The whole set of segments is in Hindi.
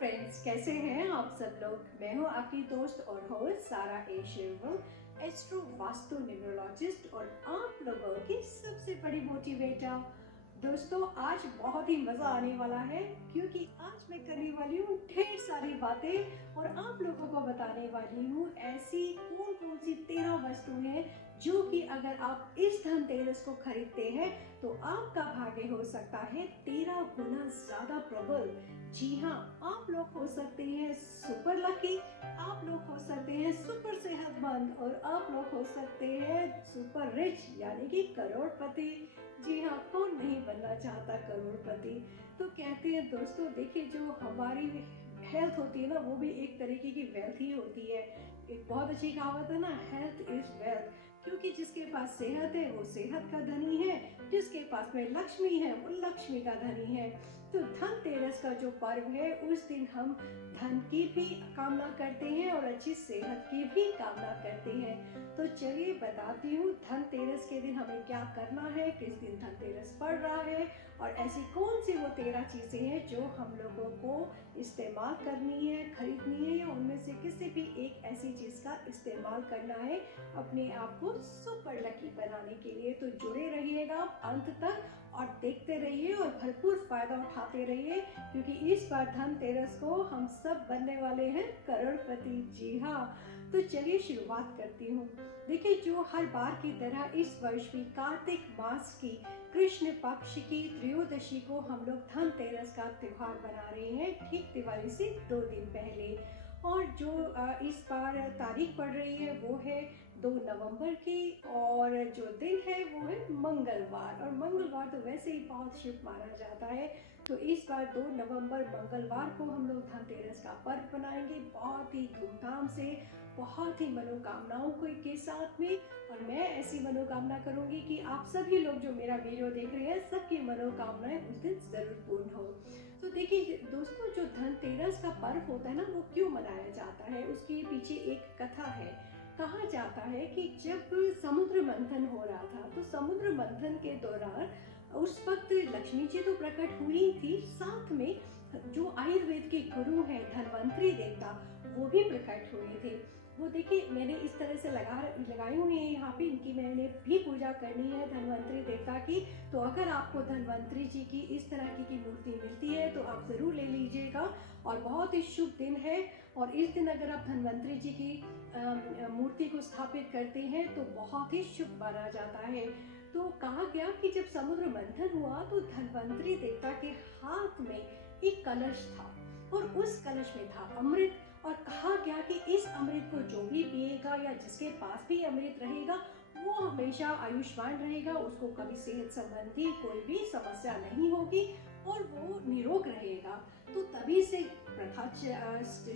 फ्रेंड्स, कैसे हैं आप सब लोग। मैं हूं आपकी दोस्त और होस्ट सारा ए शिवम, एस्ट्रो वास्तु न्यूमरोलॉजिस्ट और आप लोगों की सबसे बड़ी मोटिवेटर। दोस्तों, आज बहुत ही मजा आने वाला है क्योंकि आज मैं करने वाली हूँ ढेर सारी बातें और आप लोगों को बताने वाली हूँ ऐसी कौन कौन सी 13 वस्तुएं हैं जो कि अगर आप इस धनतेरस को खरीदते हैं तो आपका भाग्य हो सकता है 13 गुना ज्यादा प्रबल। जी हाँ, आप लोग हो सकते हैं सुपर लकी, आप लोग हो सकते हैं सुपर सेहतमंद और आप लोग हो सकते हैं सुपर रिच यानी कि करोड़पति। जी हाँ, कौन नहीं बनना चाहता करोड़पति। तो कहते हैं दोस्तों, देखिए जो हमारी हेल्थ होती है ना, वो भी एक तरीके की वेल्थ ही होती है। एक बहुत अच्छी कहावत है ना, हेल्थ इज वेल्थ। क्योंकि जिसके पास सेहत है वो सेहत का धनी है, जिसके पास में लक्ष्मी है वो लक्ष्मी का धनी है। तो धनतेरस का जो पर्व है उस दिन हम धन की भी कामना करते हैं और अच्छी सेहत की भी कामना करते हैं। तो चलिए बताती हूँ धनतेरस के दिन हमें क्या करना है, किस दिन धनतेरस पड़ रहा है और ऐसी कौन सी वो 13 चीजें हैं जो हम लोगों को इस्तेमाल करनी है, खरीदनी है या उनमें से किसी भी एक ऐसी चीज का इस्तेमाल करना है अपने आप को सुपर लकी बनाने के लिए। तो जुड़े रहिएगा अंत तक और देखते रहिए और भरपूर फायदा उठाते रहिए क्योंकि इस बार धनतेरस को हम सब बनने वाले हैं करोड़पति। जी हाँ, तो चलिए शुरुआत करती हूँ। देखिए, जो हर बार की तरह इस वर्ष भी कार्तिक मास की कृष्ण पक्ष की त्रयोदशी को हम लोग धनतेरस का त्योहार बना रहे हैं, ठीक दिवाली से 2 दिन पहले। और जो इस बार तारीख पड़ रही है वो है 2 नवंबर की और जो दिन है वो है मंगलवार। और मंगलवार तो वैसे ही बहुत शुभ माना जाता है। तो इस बार 2 नवंबर मंगलवार को हम लोग धनतेरस का पर्व बनाएंगे बहुत ही धूमधाम से, बहुत ही मनोकामनाओं के साथ में। और मैं ऐसी मनोकामना करूंगी कि आप सभी लोग जो मेरा वीडियो देख रहे हैं सबकी मनोकामनाएं उस दिन जरूर पूर्ण हो। तो देखिए दोस्तों, जो धनतेरस का पर्व होता है ना, वो क्यों मनाया जाता है, उसके पीछे एक कथा है। कहा जाता है कि जब समुद्र मंथन हो रहा था तो समुद्र मंथन के दौरान उस वक्त लक्ष्मी जी तो प्रकट हुई थी, साथ में जो आयुर्वेद के गुरु हैं धन्वंतरी देवता वो भी प्रकट हुए थे। वो देखिए मैंने इस तरह से लगाई हुई है यहाँ पे, इनकी मैंने भी पूजा करनी है धन्वंतरी देवता की। तो अगर आपको धन्वंतरी जी की इस तरह की मूर्ति मिलती है तो आप जरूर ले लीजिएगा और बहुत ही शुभ दिन है। और इस दिन अगर आप धन्वंतरी जी की मूर्ति को स्थापित करते हैं तो बहुत ही शुभ माना जाता है। तो कहा गया कि जब समुद्र मंथन हुआ तो धन्वंतरी देवता के हाथ में एक कलश था और उस कलश में था अमृत। और कहा गया कि इस अमृत को जो भी पिएगा या जिसके पास भी अमृत रहेगा वो हमेशा आयुष्मान रहेगा, उसको कभी सेहत संबंधी कोई भी समस्या नहीं होगी और वो निरोग रहेगा। तो तभी से प्रथा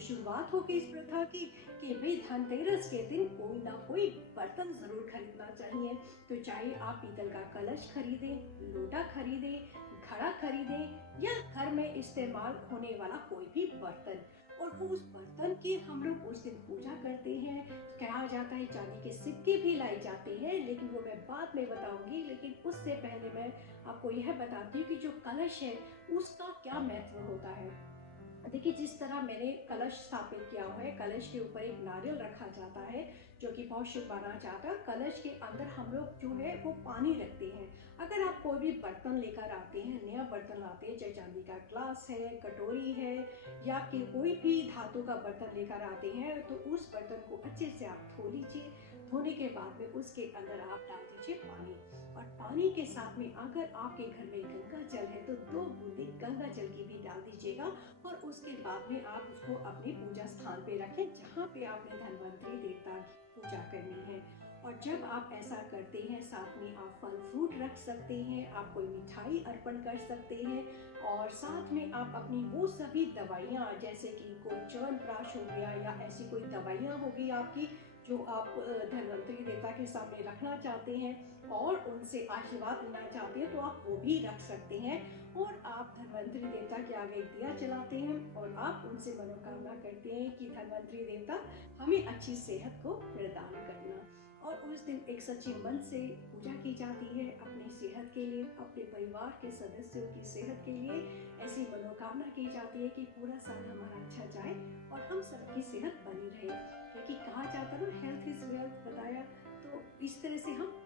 शुरुआत हो गई इस प्रथा की कि भाई धनतेरस के दिन कोई ना कोई बर्तन जरूर खरीदना चाहिए। तो चाहे आप पीतल का कलश खरीदें, लोटा खरीदें, घड़ा खरीदें या घर में इस्तेमाल होने वाला कोई भी बर्तन, और वो उस बर्तन की हम लोग उस दिन पूजा करते हैं। कहा जाता है चांदी के सिक्के भी लाए जाते हैं, लेकिन वो मैं बाद में बताऊंगी। लेकिन उससे पहले मैं आपको यह बताती हूँ कि जो कलश है उसका क्या महत्व होता है। देखिए, जिस तरह मैंने कलश स्थापित किया हुआ है, कलश के ऊपर एक नारियल रखा जाता है जो कि बहुत शुभ माना जाता है। कलश के अंदर हम लोग जो है वो पानी रखते हैं। अगर आप कोई भी बर्तन लेकर आते हैं, नया बर्तन लाते हैं, चाहे चांदी का ग्लास है, कटोरी है या कि कोई भी धातु का बर्तन लेकर आते हैं, तो उस बर्तन को अच्छे से आप धो लीजिए। धोने के बाद में उसके अंदर आप डाल दीजिए पानी, और पानी के साथ में अगर आपके घर में गंगा जल है तो 2 बूंदे गंगा जल की भी डाल दीजिएगा। और उसके बाद में आप उसको अपने पूजा स्थान पे रखें जहाँ पे आपने धन्वंतरी देवता की पूजा करनी है। और जब आप ऐसा करते हैं, साथ में आप फल फ्रूट रख सकते हैं, आप कोई मिठाई अर्पण कर सकते हैं और साथ में आप अपनी वो सभी दवाइयाँ, जैसे कि कोई च्यवनप्राश हो गया या ऐसी कोई दवाइयाँ होगी आपकी जो आप धन्वंतरी देवता के सामने रखना चाहते हैं और उनसे आशीर्वाद लेना चाहते हैं, तो आप वो भी रख सकते हैं। और आप धन्वंतरी देवता के आगे एक दिया जलाते हैं और आप उनसे मनोकामना करते हैं कि धन्वंतरी देवता हमें अच्छी सेहत को प्रदान करना। और उस दिन एक सच्चे मन से पूजा की जाती है अपनी सेहत के लिए, अपने परिवार के सदस्यों की सेहत के लिए। ऐसी मनोकामना की जाती है कि पूरा साल हमारा अच्छा जाए और हम सबकी सेहत बनी रहे, क्योंकि कहा जाता है ना, हेल्थ इज वेल्थ बताया। तो इस तरह से हम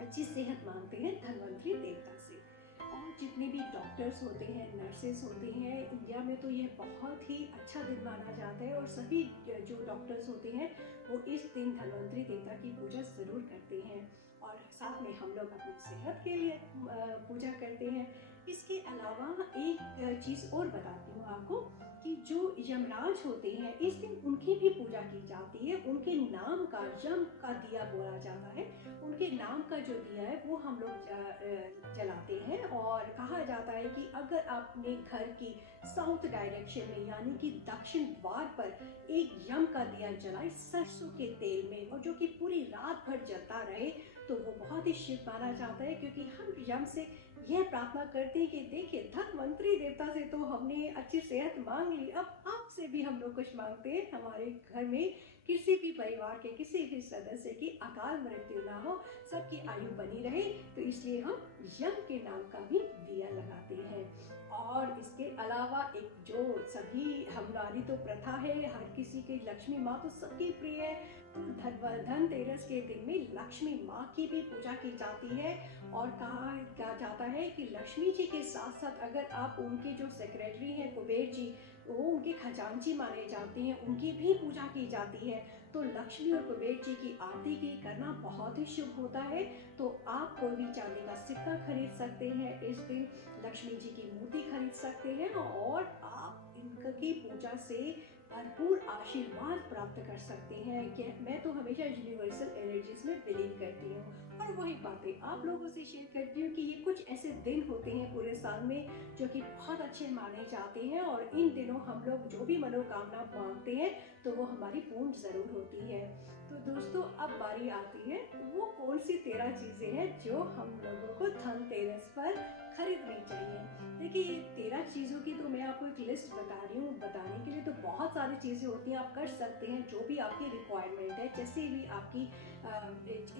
अच्छी सेहत मांगते हैं धन्वंतरी देवता से। और जितने भी डॉक्टर्स होते हैं, नर्सेस होते हैं, इंडिया में तो यह बहुत ही अच्छा दिन माना जाता है और सभी जो डॉक्टर्स होते हैं वो इस दिन धन्वंतरी देवता की पूजा ज़रूर करते हैं। और साथ में हम लोग अपनी सेहत के लिए पूजा करते हैं। इसके अलावा एक चीज़ और बताती हूँ आपको कि जो यमराज होते हैं इस दिन उनकी भी पूजा की जाती है। उनके नाम का यम का दिया बोला जाता है, उनके नाम का जो दिया है वो हम लोग जलाते हैं। और कहा जाता है कि अगर आपने घर की साउथ डायरेक्शन में यानी कि दक्षिण द्वार पर एक यम का दिया जलाए सरसों के तेल में, और जो कि पूरी रात भर जलता रहे, तो वो बहुत ही शुभ माना जाता है। क्योंकि हम यम से यह प्रार्थना करते हैं कि देखिए, धन्वंतरी देवता से तो हमने अच्छी सेहत मांग ली, अब आपसे भी हम लोग कुछ मांगते हैं, हमारे घर में किसी भी परिवार के किसी भी सदस्य की अकाल मृत्यु ना हो, सबकी आयु बनी रहे। तो इसलिए हम यम के नाम का भी दिया लगाते हैं। और इसके अलावा एक जो सभी हमारी तो प्रथा है, हर किसी की लक्ष्मी माँ तो सबकी प्रिय है, तो धनतेरस के दिन में लक्ष्मी माँ की भी पूजा की जाती है। और कहा जाता है कि लक्ष्मी जी के साथ साथ अगर आप उनके जो सेक्रेटरी हैं कुबेर जी, वो उनके खजांची माने जाते हैं, उनकी भी पूजा की जाती है। तो लक्ष्मी और कुबेर जी की आरती की करना बहुत ही शुभ होता है। तो आप कोई भी चांदी का सिक्का खरीद सकते हैं इस दिन, लक्ष्मी जी की मूर्ति खरीद सकते हैं, और आप इनकी पूजा से भरपूर आशीर्वाद प्राप्त कर सकते हैं। कि मैं तो हमेशा यूनिवर्सल एनर्जीज में बिलीव करती हूँ, और वही बातें आप लोगों से शेयर करती हूँ कि ये कुछ ऐसे दिन होते हैं पूरे साल में जो कि बहुत अच्छे माने जाते हैं, और इन दिनों हम लोग जो भी मनोकामना मांगते हैं तो वो हमारी पूर्ण जरूर होती है। तो दोस्तों, अब बारी आती है वो कौन सी 13 चीजें हैं जो हम लोगों को धनतेरस पर खरीदनी चाहिए। देखिए, ये 13 चीज़ों की तो मैं आपको एक लिस्ट बता रही हूँ, बताने के लिए तो बहुत सारी चीज़ें होती हैं, आप कर सकते हैं जो भी आपकी रिक्वायरमेंट है, जैसे भी आपकी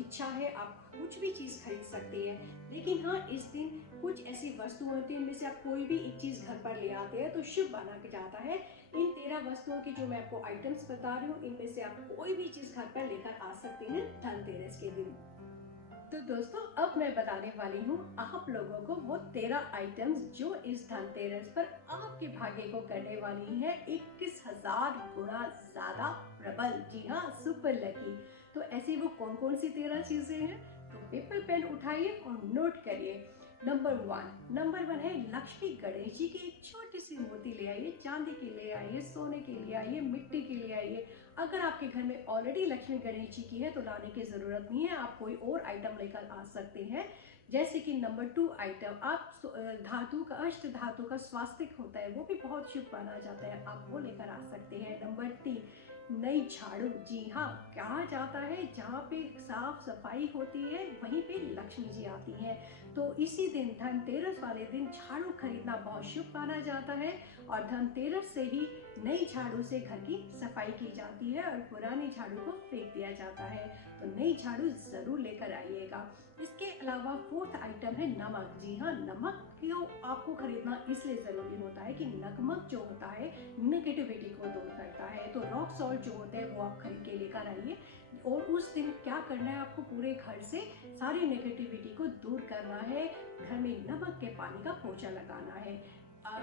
इच्छा है, आप कुछ भी चीज़ खरीद सकते हैं। लेकिन हाँ, इस दिन कुछ ऐसी वस्तु होती है, इनमें से आप कोई भी एक चीज़ घर पर ले आते हैं तो शुभ माना जाता है। इन 13 वस्तुओं की जो मैं आपको आइटम्स बता रही हूँ, इनमें से आप कोई भी चीज़ घर पर लेकर आ सकते हैं धनतेरस के दिन। तो दोस्तों, अब मैं बताने वाली हूँ आप लोगों को वो 13 आइटम्स जो इस धनतेरस पर आपके भाग्य को करने वाली हैं 21,000 गुना ज्यादा प्रबल। जी हाँ, सुपर लकी। तो ऐसी वो कौन कौन सी 13 चीजें हैं, तो पेपर पेन उठाइए और नोट करिए। नंबर वन है लक्ष्मी गणेश जी की एक छोटी सी मूर्ति ले आइए, चांदी की ले आइए, सोने की ले आइए, मिट्टी की ले आइए। अगर आपके घर में ऑलरेडी लक्ष्मी गणेश जी की है तो लाने की जरूरत नहीं है, आप कोई और आइटम लेकर आ सकते हैं। जैसे कि नंबर 2 आइटम, आप धातु का, अष्ट धातु का स्वास्तिक होता है, वो भी बहुत शुभ माना जाता है, आप वो लेकर आ सकते हैं। नंबर 3, नई झाड़ू। जी हाँ, कहा जाता है जहाँ पे साफ सफाई होती है वहीं पे लक्ष्मी जी आती हैं। तो इसी दिन धनतेरस वाले दिन झाड़ू खरीदना बहुत शुभ माना जाता है, और धनतेरस से ही नई झाड़ू से घर की सफाई की जाती है और पुरानी झाड़ू को फेंक दिया जाता है। तो नई झाड़ू जरूर लेकर आइएगा। इसके अलावा 4th आइटम है नमक। जी हाँ, नमक क्यों आपको खरीदना इसलिए जरूरी होता है कि नमक जो होता है नेगेटिविटी को दूर करता है। तो रॉक सॉल्ट जो होता है वो आप खरीद के लेकर आइए, और उस दिन क्या करना है, आपको पूरे घर से सारी नेगेटिविटी को दूर करना है, घर में नमक के पानी का पोछा लगाना है।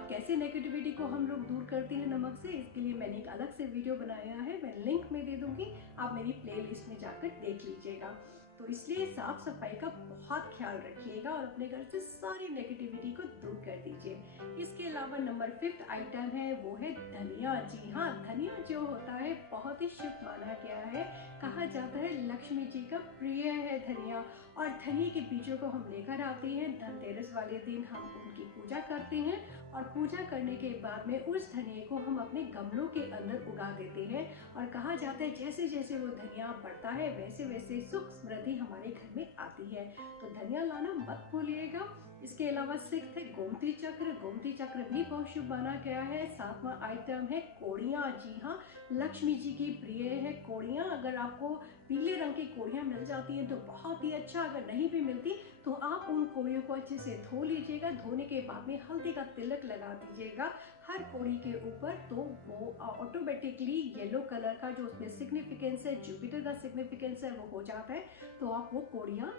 कैसे नेगेटिविटी को हम लोग दूर करते हैं नमक से, इसके लिए मैंने एक अलग से वीडियो बनाया है, मैं लिंक में दे दूंगी, आप मेरी प्लेलिस्ट में जाकर देख लीजिएगा। तो इसलिए साफ सफाई का बहुत ख्याल रखिएगा और अपने घर से सारी नेगेटिविटी को दूर कर दीजिए। इसके अलावा नंबर 5th आइटम है वो है धनिया। जी हाँ, धनिया जो होता है बहुत ही शुभ माना गया है, कहा जाता है लक्ष्मी जी का प्रिय है धनिया, और धनिया के बीजों को हम लेकर आते हैं धनतेरस वाले दिन, हम उनकी पूजा करते हैं, और पूजा करने के बाद में उस धनिया को हम अपने गमलों के अंदर उगा देते हैं। और कहा जाता है जैसे जैसे वो धनिया बढ़ता है वैसे वैसे सुख समृद्धि हमारे घर में आती है। तो धनिया लाना मत भूलिएगा। इसके अलावा सिक्स्थ है गोमती चक्र। गोमती चक्र भी बहुत शुभ माना गया है। 7वां आइटम है कोड़ियाँ। जी हाँ, लक्ष्मी जी की प्रिय है कोड़ियाँ। अगर आपको पीले रंग की कोड़ियाँ मिल जाती हैं तो बहुत ही अच्छा, अगर नहीं भी मिलती तो आप उन कोड़ियों को अच्छे से धो लीजिएगा। धोने के बाद में हल्दी का तिलक लगा दीजिएगा हर कोड़ी के ऊपर, तो वो ऑटोमेटिकली येलो कलर का जो उसमें सिग्निफिकेंस है, जुपिटर का सिग्निफिकेंस है, वो हो जाता है। तो आप वो कोड़ियाँ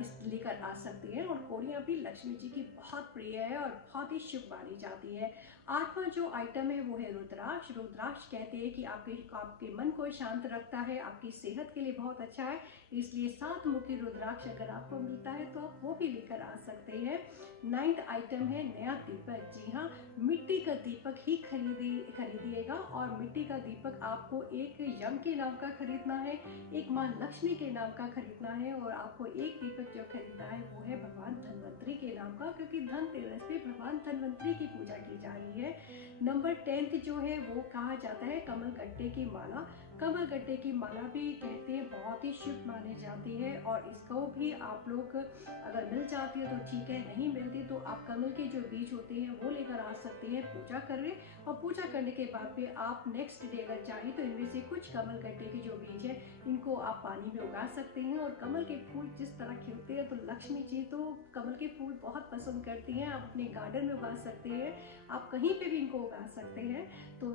इस लेकर आ सकती हैं। और कोड़ियाँ भी लक्ष्मी जी की बहुत प्रिय है और बहुत ही शुभ मानी जाती है। 8वां जो आइटम है वो है रुद्राक्ष। रुद्राक्ष कहते हैं कि आपके मन को शांत रखता है, आपकी सेहत के लिए बहुत अच्छा है, इसलिए 7 मुखी रुद्राक्ष अगर आपको मिलता है तो आप वो भी लेकर आ सकते हैं। 9th आइटम है नया दीपक। जी हाँ, मिट्टी का दीपक ही खरीदिएगा। और मिट्टी का दीपक आपको एक यम के नाम का खरीदना है, एक माँ लक्ष्मी के नाम का खरीदना है, और आपको एक दीपक जो खरीदना है वो है भगवान धन्वंतरी के नाम का, क्योंकि धनतेरस पे भगवान धन्वंतरी की पूजा की जा रही है। नंबर 10 जो है वो कहा जाता है कमल गट्टे की माला। कमल गट्टे की माला भी कहते हैं बहुत ही शुभ मानी जाती है, और इसको भी आप लोग अगर मिल जाती है तो ठीक है, नहीं मिलती तो आप कमल के जो बीज होते हैं वो लेकर आ सकते हैं पूजा करें। और पूजा करने के बाद में आप नेक्स्ट डे अगर चाहें तो इनमें से कुछ कमल गट्टे के जो बीज है इनको आप पानी में उगा सकते हैं। और कमल के फूल जिस तरह खिलते हैं तो लक्ष्मी जी तो कमल के फूल बहुत पसंद करती हैं। आप अपने गार्डन में उगा सकते हैं, आप कहीं पे भी इनको उगा सकते हैं। तो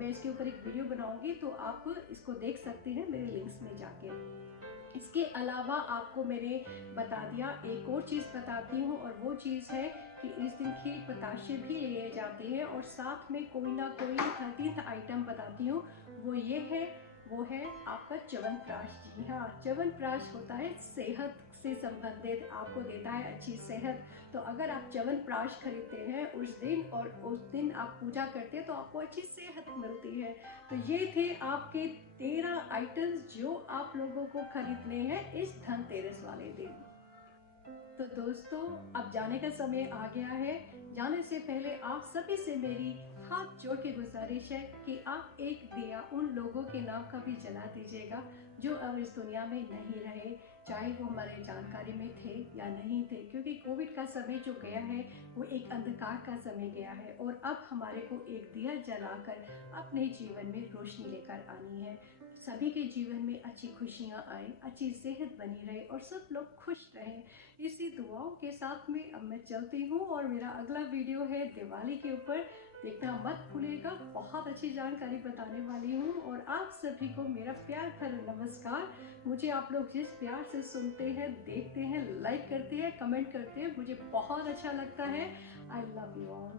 मैं इसके ऊपर एक वीडियो बनाऊंगी तो आप इसको देख सकते हैं मेरे लिंक्स में जाके। इसके अलावा आपको मैंने बता दिया, एक और चीज़ बताती हूँ, और वो चीज़ है कि इस दिन खीर बताशे भी लिए जाते हैं। और साथ में कोई ना कोई 13th आइटम बताती हूँ, वो है आपका च्यवनप्राश। जी हाँ, च्यवनप्राश होता है सेहत से संबंधित, आपको देता है अच्छी सेहत। तो अगर आप च्यवनप्राश खरीदते हैं उस दिन और उस दिन आप पूजा करते हैं तो आपको अच्छी सेहत मिलती है। तो ये थे आपके 13 आइटम्स जो आप लोगों को खरीदने हैं इस धनतेरस वाले दिन। तो दोस्तों, अब जाने का समय आ गया है। जाने से पहले आप सभी से मेरी हाथ जोड़ के गुजारिश है कि आप एक दिया उन लोगों के नाम का भी जला दीजिएगा जो अब इस दुनिया में नहीं रहे, चाहे वो हमारे जानकारी में थे या नहीं थे, क्योंकि कोविड का समय जो गया है वो एक अंधकार का समय गया है, और अब हमारे को एक दिया जलाकर अपने जीवन में रोशनी लेकर आनी है। सभी के जीवन में अच्छी खुशियाँ आए, अच्छी सेहत बनी रहे और सब लोग खुश रहें, इसी दुआओं के साथ में अब मैं चलती हूँ। और मेरा अगला वीडियो है दिवाली के ऊपर, देखना मत भूलिएगा, बहुत अच्छी जानकारी बताने वाली हूँ। और आप सभी को मेरा प्यार भरा नमस्कार। मुझे आप लोग जिस प्यार से सुनते हैं, देखते हैं, लाइक करते हैं, कमेंट करते हैं, मुझे बहुत अच्छा लगता है। I love you all.